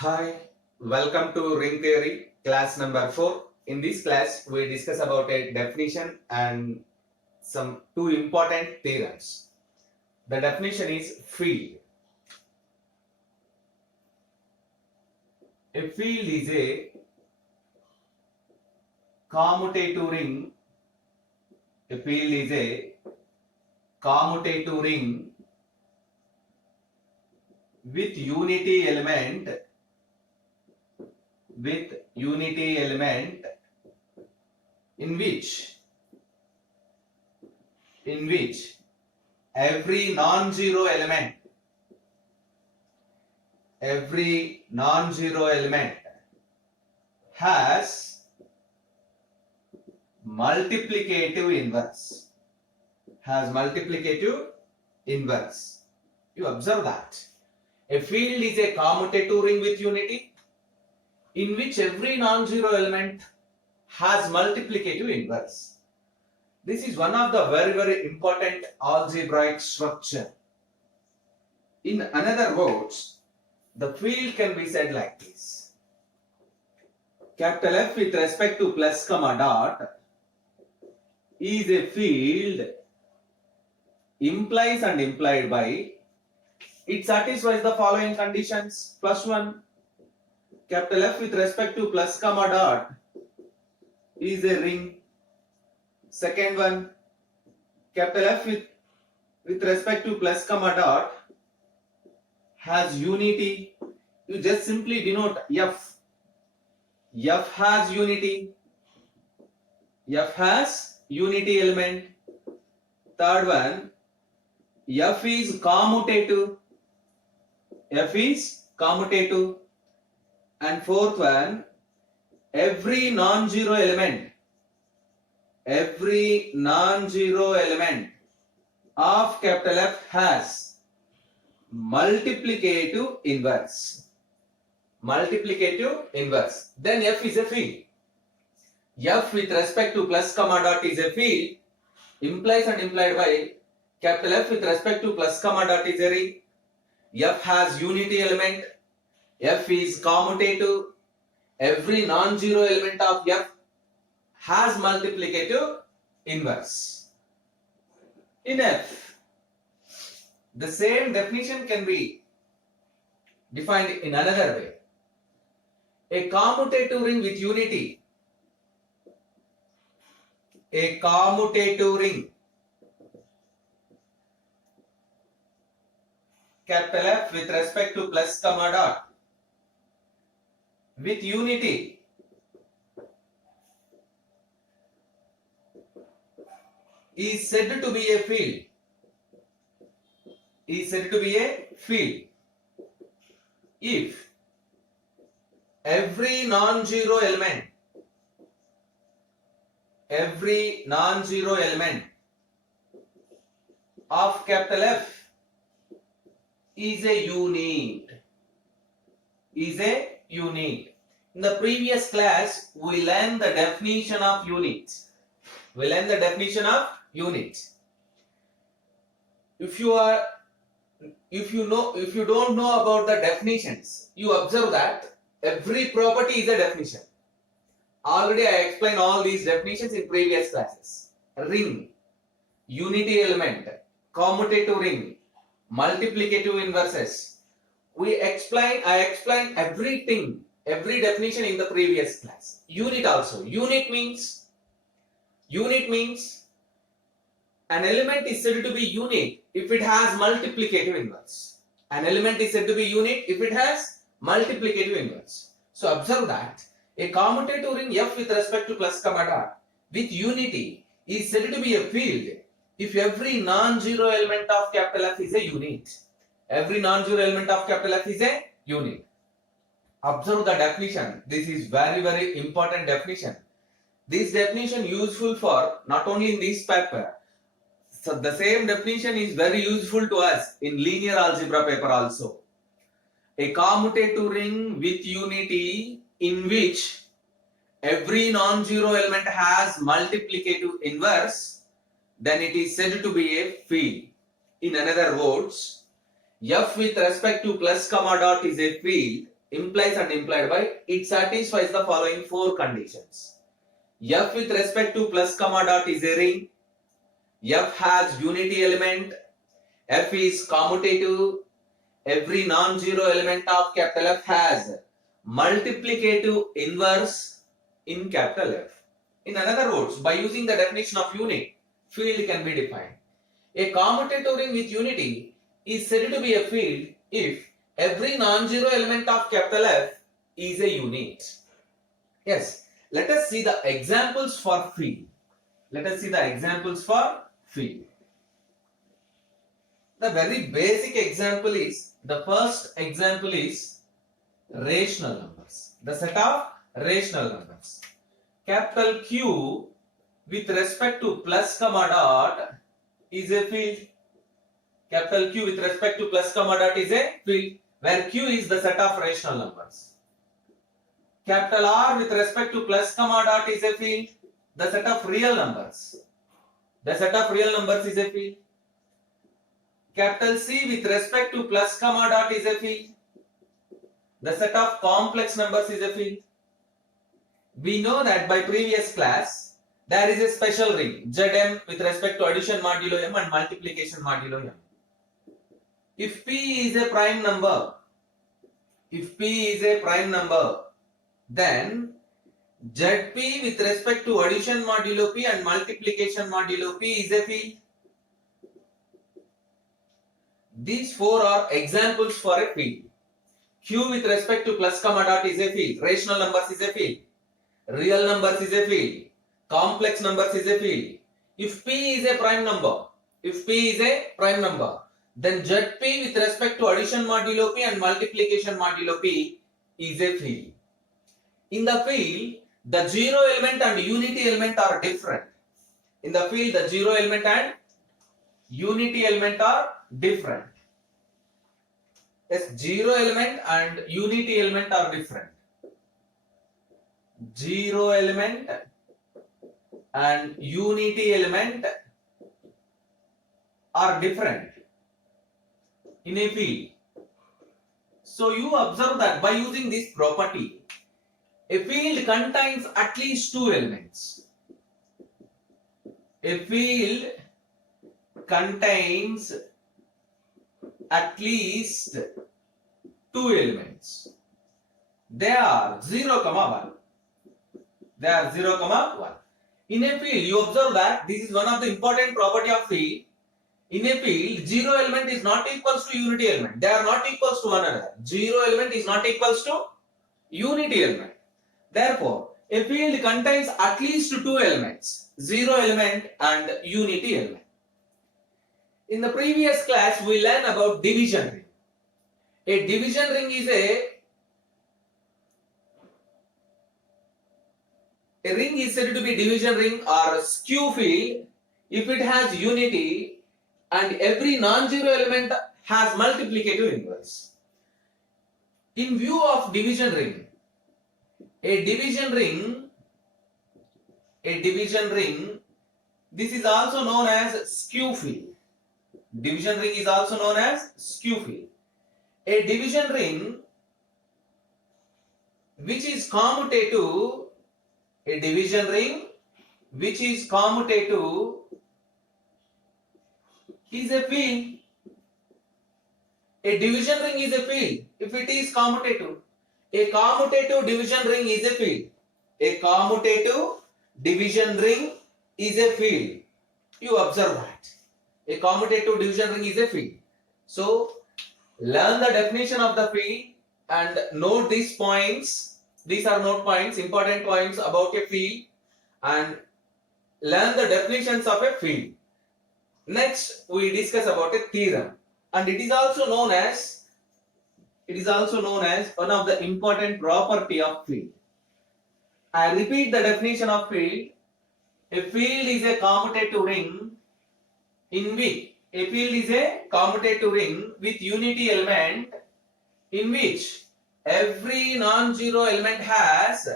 Hi, welcome to Ring Theory, class number 4. In this class, we discuss about a definition and some two important theorems. The definition is field. A field is a commutative ring. A field is a commutative ring with unity element in which every non-zero element has multiplicative inverse. You observe that a field is a commutative ring with unity in which every non-zero element has multiplicative inverse. This is one of the very important algebraic structure. In another words, the field can be said like this. Capital F with respect to plus comma dot is a field implies and implied by it satisfies the following conditions. First one, capital F with respect to plus comma dot is a ring. Second one, capital F with respect to plus comma dot has unity. You just simply denote F. F has unity. F has unity element. Third one, F is commutative. And fourth one, every non-zero element of capital F has multiplicative inverse. Then F is a field. F with respect to plus comma dot is a field, implies and implied by capital F with respect to plus comma dot is a ring. F has unity element. F is commutative. Every non-zero element of F has multiplicative inverse. In F, the same definition can be defined in another way. A commutative ring with unity. A commutative ring, capital F with respect to plus comma dot with unity is said to be a field. If every non-zero element of capital F is a unit. In the previous class, we learned the definition of unit. If you don't know about the definitions, you observe that every property is a definition. Already I explained all these definitions in previous classes. Ring, unity element, commutative ring, multiplicative inverses. I explained everything, every definition in the previous class. Unit also. Unit means an element is said to be unit if it has multiplicative inverse. So observe that a commutative ring F with respect to plus comma dot with unity is said to be a field if every non-zero element of capital F is a unit. Observe the definition. This is very important definition. This definition useful for not only in this paper. So the same definition is very useful to us in linear algebra paper also. A commutative ring with unity in which every non-zero element has multiplicative inverse, then it is said to be a field. In another words, F with respect to plus comma dot is a field implies and implied by, it satisfies the following four conditions. F with respect to plus comma dot is a ring. F has unity element. F is commutative. Every non-zero element of capital F has multiplicative inverse in capital F. In other words, by using the definition of unit, field can be defined. A commutative ring with unity is said to be a field if every non-zero element of capital F is a unit. Yes, let us see the examples for field. Let us see the examples for field. The very basic example is, the first example is rational numbers. The set of rational numbers. Capital Q with respect to plus comma dot is a field. Capital Q with respect to plus comma dot is a field, where Q is the set of rational numbers. Capital R with respect to plus comma dot is a field, the set of real numbers. The set of real numbers is a field. Capital C with respect to plus comma dot is a field, the set of complex numbers is a field. We know that by previous class, there is a special ring Zm with respect to addition modulo m and multiplication modulo m. If P is a prime number, then Zp with respect to addition modulo P and multiplication modulo P is a field. These four are examples for a field. Q with respect to plus comma dot is a field. Rational numbers is a field. Real numbers is a field. Complex numbers is a field. If P is a prime number, then Zp with respect to addition modulo P and multiplication modulo P is a field. In the field, the zero element and unity element are different. In the field, the zero element and unity element are different. Yes, zero element and unity element are different. Zero element and unity element are different in a field. So you observe that by using this property, a field contains at least two elements. A field contains at least two elements. They are 0, 1. They are 0, 1. In a field, you observe that this is one of the important property of field. In a field, zero element is not equals to unity element. They are not equals to one another. Zero element is not equals to unity element. Therefore, a field contains at least two elements, zero element and unity element. In the previous class, we learned about division ring. A division ring is a ring is said to be division ring or skew field if it has unity and every non-zero element has multiplicative inverse. In view of division ring, a division ring, this is also known as skew field. Division ring is also known as skew field. A division ring which is commutative, a division ring which is commutative is a field. A division ring is a field if it is commutative. A commutative division ring is a field. A commutative division ring is a field. You observe that. A commutative division ring is a field. So, learn the definition of the field and note these points. These are note points, important points about a field, and learn the definitions of a field. Next, we discuss about a theorem, and it is also known as one of the important property of field. I repeat the definition of field. A field is a commutative ring with unity element in which every non-zero element has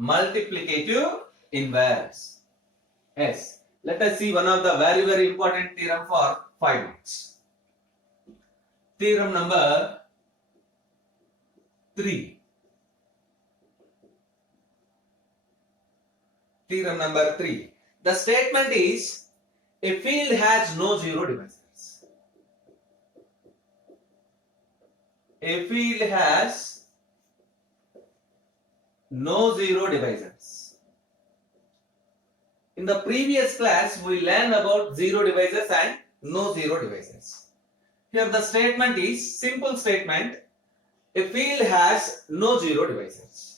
multiplicative inverse. Yes, let us see one of the very, very important theorem for 5 marks. Theorem number 3. Theorem number 3. The statement is a field has no zero divisors. A field has no zero divisors. In the previous class, we learned about zero divisors and no zero divisors. Here the statement is simple statement. A field has no zero divisors.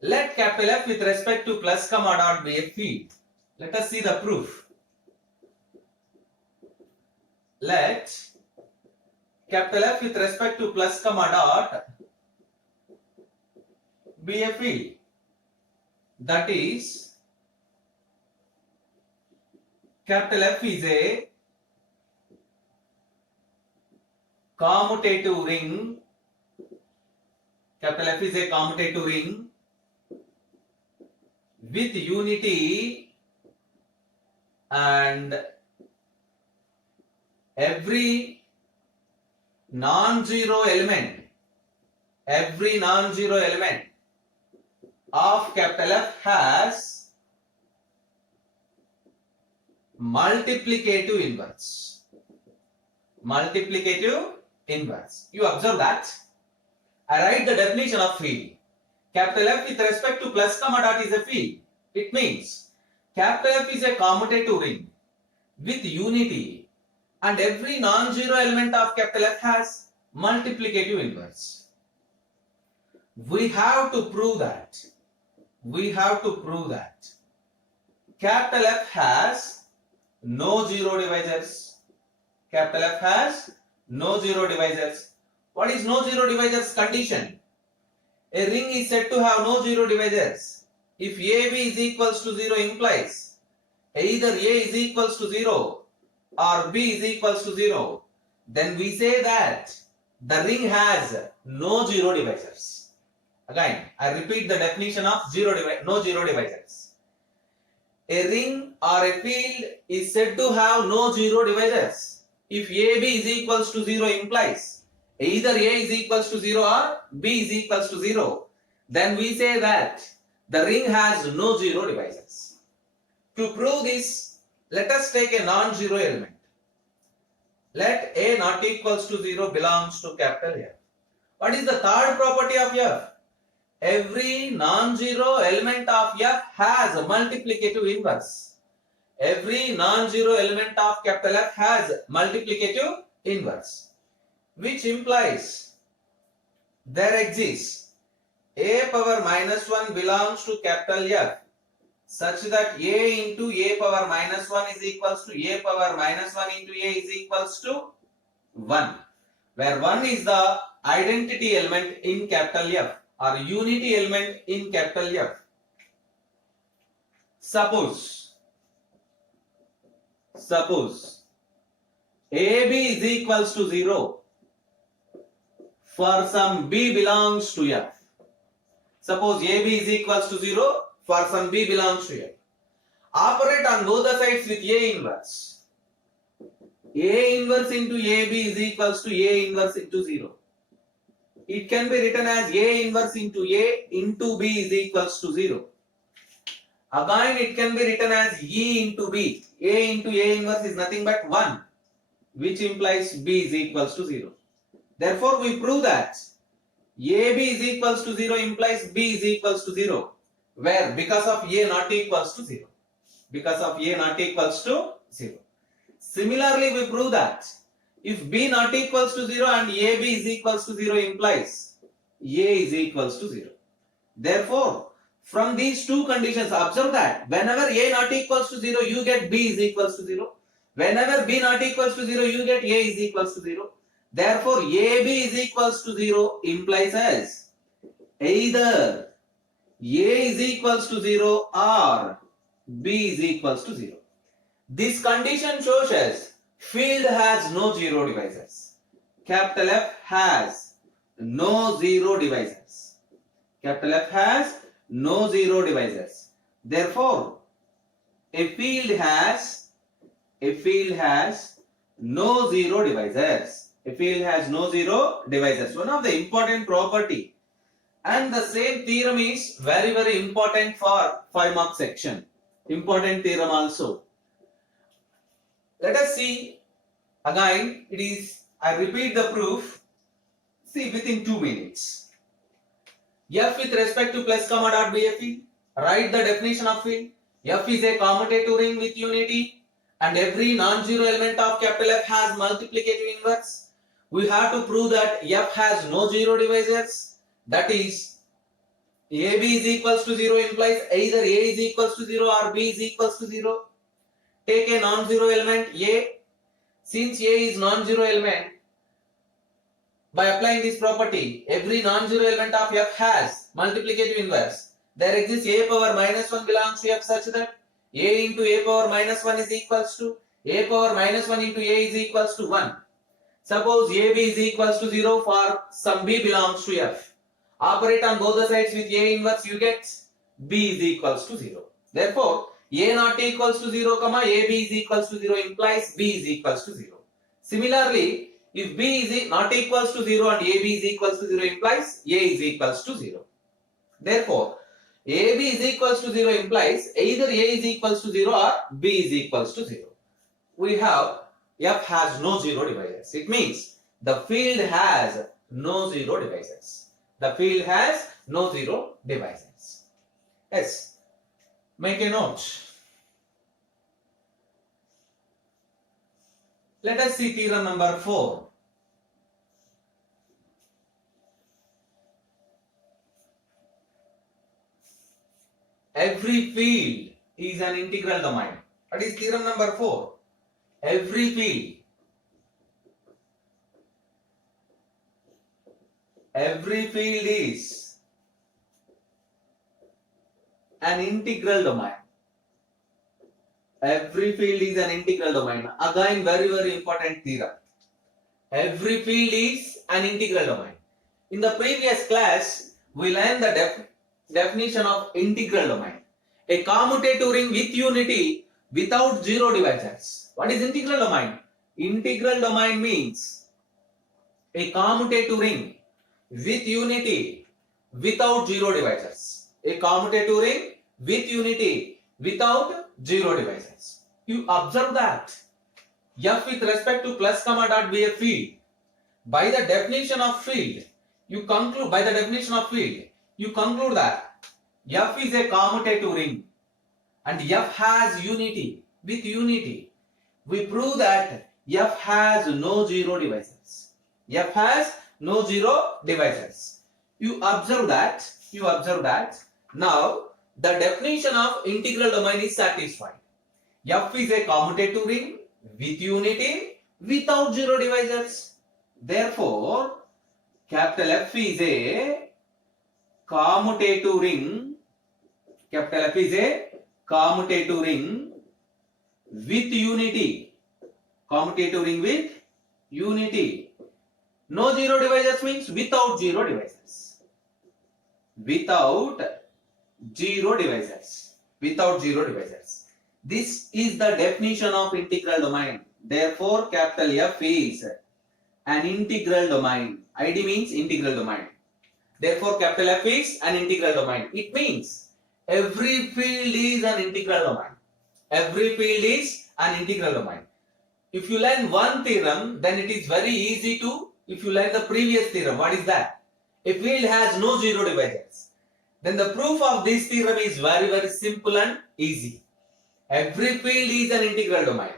Let capital F with respect to plus comma dot be a field. Let us see the proof. Let capital F with respect to plus comma dot be a field. That is, capital F is a commutative ring. Capital F is a commutative ring with unity and every non-zero element of capital F has multiplicative inverse. Multiplicative inverse. You observe that. I write the definition of field. Capital F with respect to plus comma dot is a field. It means capital F is a commutative ring with unity and every non-zero element of capital F has multiplicative inverse. We have to prove that. Capital F has no zero divisors. Capital F has no zero divisors. What is no zero divisors condition? A ring is said to have no zero divisors if AB is equals to 0 implies either A is equals to 0 or B is equals to 0. Then we say that the ring has no zero divisors. Again, I repeat the definition of no zero divisors. A ring or a field is said to have no zero divisors if AB is equals to 0 implies either A is equals to 0 or B is equals to 0. Then we say that the ring has no zero divisors. To prove this, let us take a non-zero element. Let A not equals to 0 belongs to capital F. What is the third property of F? Every non-zero element of F has a multiplicative inverse. Every non-zero element of capital F has multiplicative inverse, which implies there exists A power minus 1 belongs to capital F such that A into A power minus 1 is equals to A power minus 1 into A is equals to 1, where 1 is the identity element in capital F or unity element in capital F. Suppose AB is equals to 0 for some B belongs to F. Suppose AB is equals to 0 for some B belongs to F. Operate on both the sides with A inverse. A inverse into AB is equals to A inverse into 0. It can be written as A inverse into A into B is equals to 0. Again, it can be written as E into B. A into A inverse is nothing but 1, which implies B is equals to 0. Therefore, we prove that AB is equals to 0 implies B is equals to 0. Where? Because of A not equals to 0. Because of A not equals to 0. Similarly, we prove that if B not equals to 0 and AB is equals to 0 implies A is equals to 0. Therefore, from these two conditions, observe that whenever A not equals to 0, you get B is equals to 0. Whenever B not equals to 0, you get A is equals to 0. Therefore, AB is equals to 0 implies as either A is equals to 0 or B is equals to 0. This condition shows us field has no zero divisors. Capital F has no zero divisors. Capital F has no zero divisors. Therefore, a field has no zero divisors. A field has no zero divisors. One of the important property And the same theorem is very important for 5 mark section. Important theorem also. Let us see again. I repeat the proof. See within 2 minutes. F with respect to plus comma dot be a field. Write the definition of field. F is a commutative ring with unity, and every non-zero element of capital F has multiplicative inverse. We have to prove that F has no zero divisors. That is, AB is equals to 0 implies either A is equals to 0 or B is equals to 0. Take a non-zero element A. Since A is non-zero element, by applying this property, every non-zero element of F has multiplicative inverse. There exists A power minus 1 belongs to F such that A into A power minus 1 is equals to A power minus 1 into A is equals to 1. Suppose AB is equals to 0 for some B belongs to F. Operate on both the sides with A inverse, you get B is equals to 0. Therefore, A not equals to 0, AB is equals to 0 implies B is equals to 0. Similarly, if B is not equals to 0 and AB is equals to 0 implies A is equals to 0. Therefore, AB is equals to 0 implies either A is equals to 0 or B is equals to 0. We have F has no zero divisors. It means the field has no zero divisors. The field has no zero divisors. Yes. Make a note. Let us see theorem number 4. Every field is an integral domain. That is theorem number 4. Every field is an integral domain. Every field is an integral domain. Again, very important theorem. Every field is an integral domain. In the previous class, we learned the definition of integral domain. A commutative ring with unity without zero divisors. What is integral domain? Integral domain means a commutative ring with unity without zero divisors. A commutative ring with unity without zero divisors. You observe that F with respect to plus comma dot be a field. By the definition of field, you conclude that F is a commutative ring and F has unity. With unity, we prove that F has no zero divisors. F has no zero divisors. You observe that. Now, the definition of integral domain is satisfied. F is a commutative ring with unity without zero divisors. Therefore, capital F is a commutative ring. Capital F is a commutative ring with unity. Commutative ring with unity. No zero divisors means without zero divisors. Without zero divisors. This is the definition of integral domain. Therefore, capital F is an integral domain. ID means integral domain. Therefore, capital F is an integral domain. It means every field is an integral domain. Every field is an integral domain. If you learn one theorem, then it is very easy to, if you learn the previous theorem, what is that? A field has no zero divisors. Then the proof of this theorem is very simple and easy. Every field is an integral domain.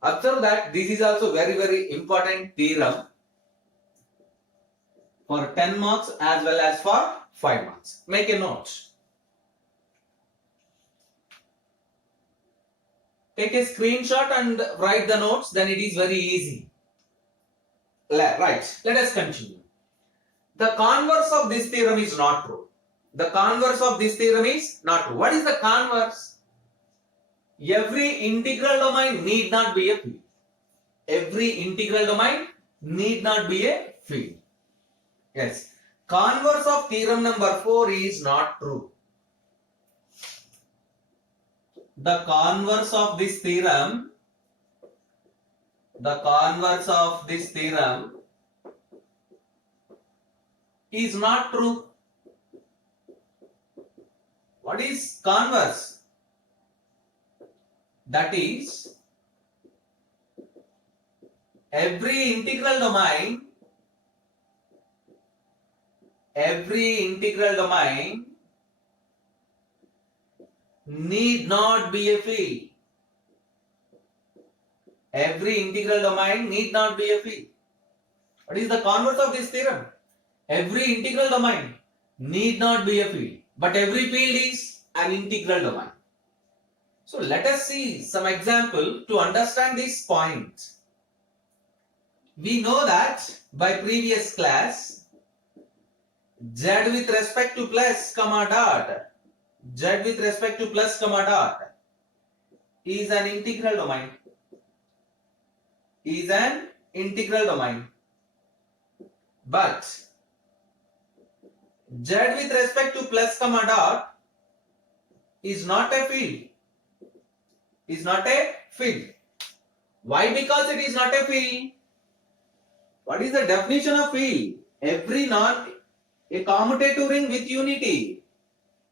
Observe that this is also very important theorem for 10 marks as well as for 5 marks. Make a note. Take a screenshot and write the notes, then it is very easy. Right, let us continue. The converse of this theorem is not true. The converse of this theorem is not true. What is the converse? Every integral domain need not be a field. Every integral domain need not be a field. Yes. Converse of theorem number 4 is not true. The converse of this theorem is not true. What is converse? That is, every integral domain need not be a field. Every integral domain need not be a field. What is the converse of this theorem? Every integral domain need not be a field, but every field is an integral domain. So let us see some example to understand this point. We know that by previous class, z with respect to plus comma dot, z with respect to plus comma dot is an integral domain. But z with respect to plus comma dot is not a field. Why? Because it is not a field. What is the definition of field? A commutative ring with unity,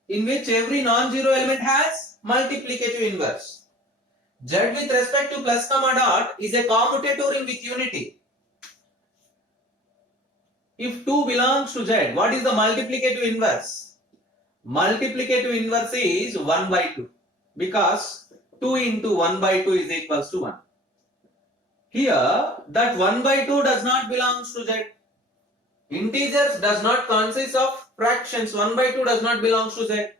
in which every non-zero element has multiplicative inverse. Z with respect to plus comma dot is a commutative ring with unity. If 2 belongs to Z, what is the multiplicative inverse? Multiplicative inverse is 1 by 2, because 2 into 1 by 2 is equals to 1. Here, that 1 by 2 does not belong to Z. Integers does not consist of fractions. 1 by 2 does not belong to Z.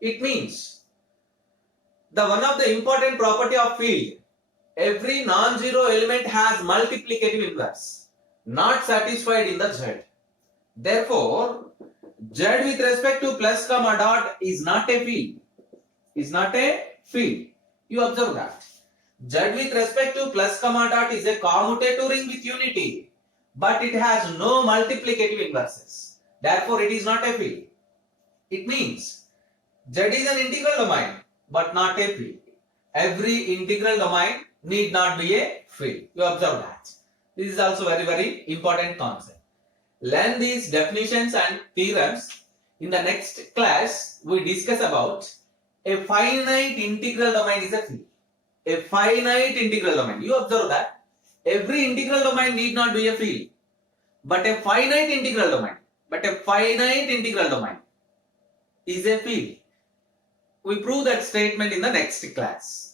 It means, one of the important property of field, every non-zero element has multiplicative inverse, not satisfied in the Z. Therefore, Z with respect to plus comma dot is not a field. You observe that. Z with respect to plus comma dot is a commutative ring with unity, but it has no multiplicative inverses. Therefore, it is not a field. It means Z is an integral domain, but not a field. Every integral domain need not be a field. You observe that. This is also very, very important concept. Learn these definitions and theorems. In the next class, we discuss about a finite integral domain is a field. A finite integral domain. You observe that every integral domain need not be a field, but a finite integral domain is a field. We prove that statement in the next class.